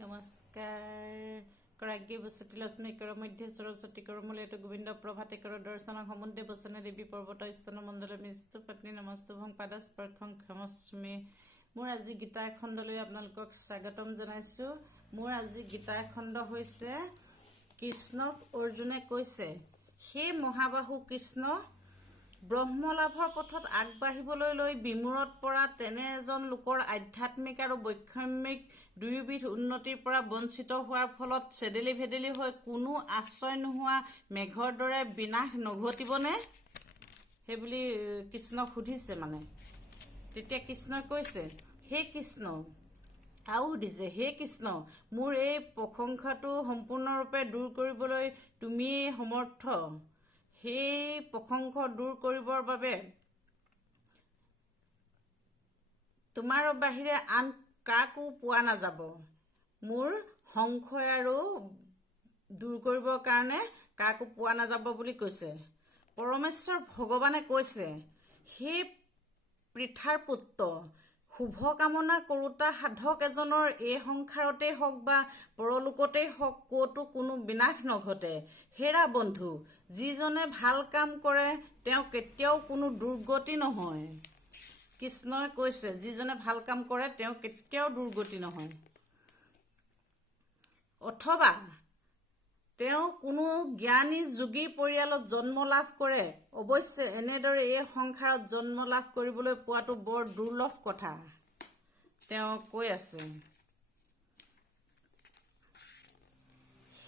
নমস্কাৰ কৰাগ্যে বসতি লক্ষ্মী কৰ মধ্যে সৰস্বতী কৰ মূলেটো গোবিন্দ প্ৰভাতে কৰ দৰ্শন সমুদ্ৰে বচনে দেৱী পৰ্বত স্তন মণ্ডল মিস্তু পত্নী নমস্তু ভং পাদস্পৰ্শং ক্ষমস্মে। মোৰ আজি গীতাৰ খণ্ডলৈ আপোনালোকক স্বাগতম জনাইছোঁ। মোৰ আজি গীতাৰ খণ্ড হৈছে কৃষ্ণক অৰ্জুনে কৈছে, হে মহাবাহু কৃষ্ণ, ব্ৰহ্মলাভৰ পথত আগবাঢ়িবলৈ লৈ বিমূৰত পৰা তেনে এজন লোকৰ আধ্যাত্মিক আৰু বৈষম্যিক দুয়োবিধ উন্নতিৰ পৰা বঞ্চিত হোৱাৰ ফলত চেদেলি ভেদেলি হৈ কোনো আশ্ৰয় নোহোৱা মেঘৰ দৰে বিনাশ নঘটিবনে? সেইবুলি কৃষ্ণক সুধিছে। তেতিয়া কৃষ্ণই কৈছে, হে কৃষ্ণ, আৰু সুধিছে, হে কৃষ্ণ, মোৰ এই প্ৰশংসাটো সম্পূৰ্ণৰূপে দূৰ কৰিবলৈ তুমিয়েই সমৰ্থ। সেই প্ৰশংসা দূৰ কৰিবৰ বাবে তোমাৰ বাহিৰে আন কাকো পোৱা নাযাব। মোৰ সংশয় আৰু দূৰ কৰিবৰ কাৰণে কাকো পোৱা নাযাব বুলি কৈছে। পৰমেশ্বৰ ভগৱানে কৈছে, হে পৃথাৰ পুত্ৰ, শুভ কামনা কৰোতা সাধক এজনৰ এই সংসাৰতেই হওক বা পৰলোকতেই হওক ক'তো কোনো বিনাশ নঘটে। হেৰা বন্ধু, যিজনে ভাল কাম কৰে তেওঁ কেতিয়াও কোনো দুৰ্গতি নহয়। কৃষ্ণই কৈছে, যিজনে ভাল কাম কৰে তেওঁ কেতিয়াও দুৰ্গতি নহয়, অথবা তেওঁ কোনো জ্ঞানী যোগীৰ পৰিয়ালত জন্ম লাভ কৰে। অৱশ্যে এনেদৰে এই সংসাৰত জন্ম লাভ কৰিবলৈ পোৱাটো বৰ দুৰ্লভ কথা। তেওঁ কৈ আছে,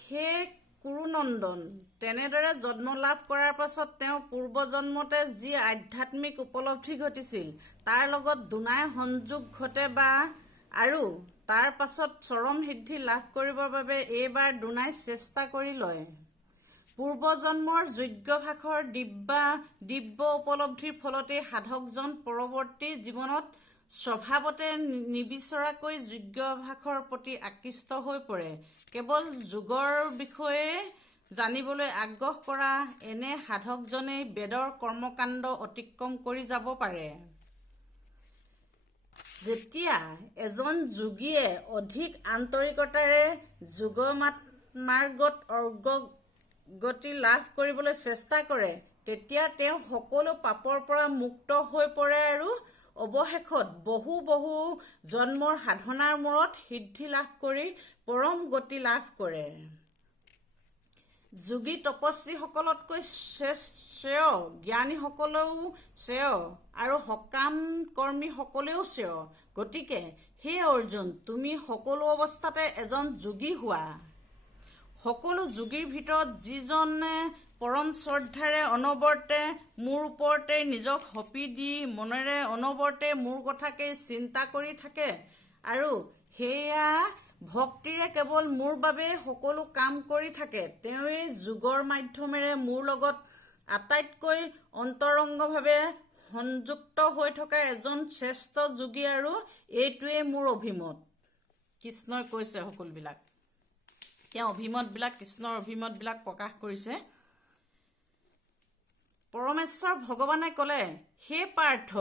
হে কুৰুনন্দন, তেনেদৰে জন্ম লাভ কৰাৰ পাছত তেওঁ পূৰ্বজন্মতে যি আধ্যাত্মিক উপলব্ধি ঘটিছিল তাৰ লগত দুনাই সংযোগ ঘটে আৰু তাৰ পাছত চৰম সিদ্ধি লাভ কৰিবৰ বাবে এইবাৰ দুনাই চেষ্টা কৰি লয়। পূৰ্বজন্মৰ যজ্ঞভাসৰ দিব্য উপলব্ধিৰ ফলতেই সাধকজন পৰৱৰ্তী জীৱনত স্বভাৱতে নিবিচৰাকৈ যজ্ঞভাসৰ প্ৰতি আকৃষ্ট হৈ পৰে। কেৱল যোগৰ বিষয়ে জানিবলৈ আগ্ৰহ কৰা এনে সাধকজনেই বেদৰ কৰ্মকাণ্ড অতিক্ৰম কৰি যাব পাৰে। যেতিয়া এজন যোগীয়ে অধিক আন্তৰিকতাৰে যোগমাৰ্গত অগ্ৰগতি লাভ কৰিবলৈ চেষ্টা কৰে, তেতিয়া তেওঁ সকলো পাপৰ পৰা মুক্ত হৈ পৰে আৰু অৱশেষত বহু জন্মৰ সাধনাৰ মূৰত সিদ্ধি লাভ কৰি পৰম গতি লাভ কৰে। যোগী তপস্বীসকলতকৈ শ্ৰেয়, জ্ঞানীসকলেও শ্ৰেয় আৰু সকাম কৰ্মীসকলেও শ্ৰেয়। গতিকে হে অৰ্জুন, তুমি সকলো অৱস্থাতে এজন যোগী হোৱা। সকলো যোগীৰ ভিতৰত যিজনে পৰম শ্ৰদ্ধাৰে অনবৰতে মোৰ ওপৰতে নিজক সঁপি দি মনেৰে অনবৰতে মোৰ কথাকেই চিন্তা কৰি থাকে আৰু সেয়া ভক্তিৰে কেৱল মোৰ বাবে সকলো কাম কৰি থাকে, তেওঁৱেই যোগৰ মাধ্যমেৰে মোৰ লগত আটাইতকৈ অন্তৰংগভাৱে সংযুক্ত হৈ থকা এজন শ্ৰেষ্ঠ যোগী আৰু এইটোৱেই মোৰ অভিমত। কৃষ্ণই কৈছে সকলোবিলাক, তেওঁ কৃষ্ণৰ অভিমতবিলাক প্ৰকাশ কৰিছে। পৰমেশ্বৰ ভগৱানে ক'লে, হে পাৰ্থ,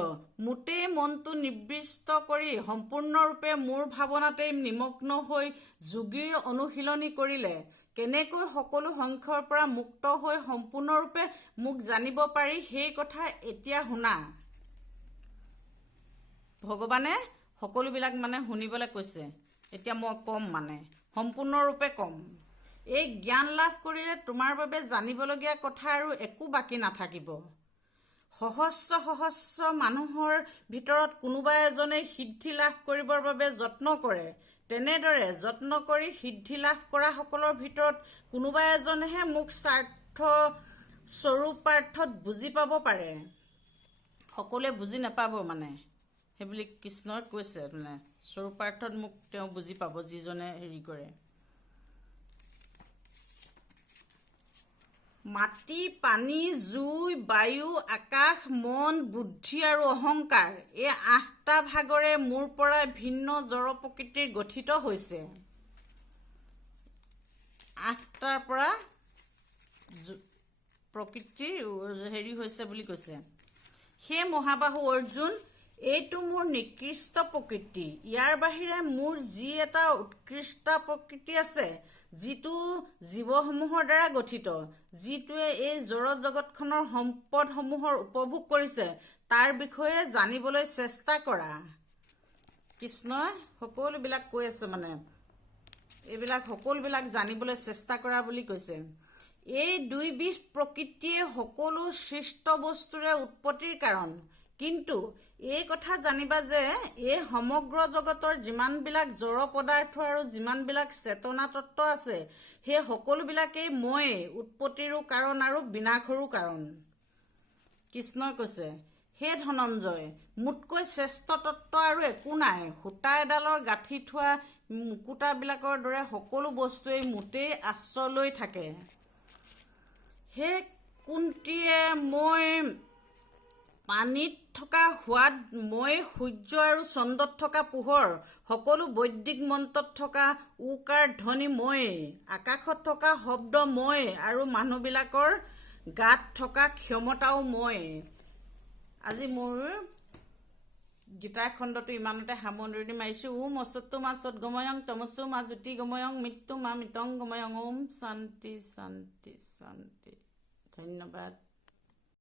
মোতেই মনটো নিবিষ্ট কৰি সম্পূৰ্ণৰূপে মোৰ ভাৱনাতেই নিমগ্ন হৈ যোগীৰ অনুশীলনী কৰিলে কেনেকৈ সকলো সংশয়ৰ পৰা মুক্ত হৈ সম্পূৰ্ণৰূপে মোক জানিব পাৰি সেই কথা এতিয়া শুনা। ভগৱানে সকলোবিলাক শুনিবলৈ কৈছে। এতিয়া মই ক'ম, সম্পূৰ্ণৰূপে ক'ম। এই জ্ঞান লাভ কৰিলে তোমাৰ বাবে জানিবলগীয়া কথা আৰু একো বাকী নাথাকিব। সহস্ৰ মানুহৰ ভিতৰত কোনোবা এজনে সিদ্ধি লাভ কৰিবৰ বাবে যত্ন কৰে। তেনেদৰে যত্ন কৰি সিদ্ধি লাভ কৰা সকলৰ ভিতৰত কোনোবা এজনেহে মোক স্বৰূপাৰ্থত বুজি পাব পাৰে। সকলোৱে বুজি নাপাব সেইবুলি কৃষ্ণই কৈছে। স্বৰূপাৰ্থত মোক তেওঁ বুজি পাব যিজনে হেৰি কৰে। মাটি, পানী, জুই, বায়ু, আকাশ, মন, বুদ্ধি আৰু অহংকাৰ, এই 8টা ভাগৰে মোৰ পৰা ভিন্ন জড় প্ৰকৃতিৰ গঠিত হৈছে। 8টাৰ পৰা প্ৰকৃতিৰ হেৰি হৈছে বুলি কৈছে। হে মহাবাহু অৰ্জুন, এইটো মোৰ নিকৃষ্ট প্ৰকৃতি। ইয়াৰ বাহিৰে মোৰ যি এটা উৎকৃষ্ট প্ৰকৃতি আছে, যিটো জীৱসমূহৰ দ্বাৰা গঠিত, যিটোৱে এই জড় জগতখনৰ সম্পদসমূহৰ উপভোগ কৰিছে, তাৰ বিষয়ে জানিবলৈ চেষ্টা কৰা। কৃষ্ণই সকলোবিলাক কৈ আছে, এইবিলাক সকলোবিলাক জানিবলৈ চেষ্টা কৰা বুলি কৈছে। এই দুইবিধ প্ৰকৃতিয়ে সকলো সৃষ্ট বস্তুৰে উৎপত্তিৰ কাৰণ। কিন্তু এই কথা জানিবা যে এই সমগ্ৰ জগতৰ যিমানবিলাক জড় পদাৰ্থ আৰু যিমানবিলাক চেতনা তত্ত্ব আছে, সেই সকলোবিলাকেই ময়েই উৎপত্তিৰো কাৰণ আৰু বিনাশৰো কাৰণ। কৃষ্ণই কৈছে, হে ধনঞ্জয়, মোতকৈ শ্ৰেষ্ঠ তত্ত্ব আৰু একো নাই। সূতা এডালৰ গাঁঠি থোৱা মুকুতাবিলাকৰ দৰে সকলো বস্তুৱেই মোতেই আশ্ৰয় লৈ থাকে। হে কুন্তীয়ে, মই পানীত থকা সোৱাদ, মই সূৰ্য আৰু চন্দ্ৰত থকা পোহৰ, সকলো বৈদিক মন্ত্ৰত থকা ওকাৰ ধ্বনি ময়েই, আকাশত থকা শব্দ ময়েই, আৰু মানুহবিলাকৰ গাত থকা ক্ষমতাও ময়েই। আজি মোৰ গীতাৰ খণ্ডটো ইমানতে সামৰণি মাৰিছোঁ। ওম অসত্য মা সদ্গময়ং তমস্য মা জ্যোতি গময়ং মৃত্যু মা মৃতং গময়ং। ওম শান্তি শান্তি শান্তি। ধন্যবাদ।